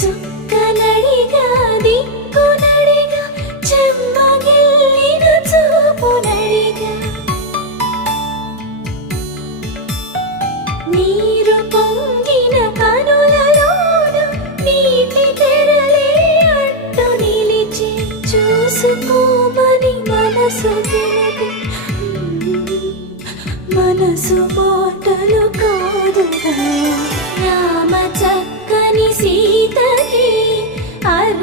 చుక్కనడిగా దిక్కునడిగా చెమ్మగిల్లిన చూపునడిగా నీరు పొంగిన కనులలోన నీటి తెరలే అడ్డు నిలిచి చూసుకోమని మనసు తెలిపి మనసు మాటలు కాదుగా రామ చక్కని సీతకి అర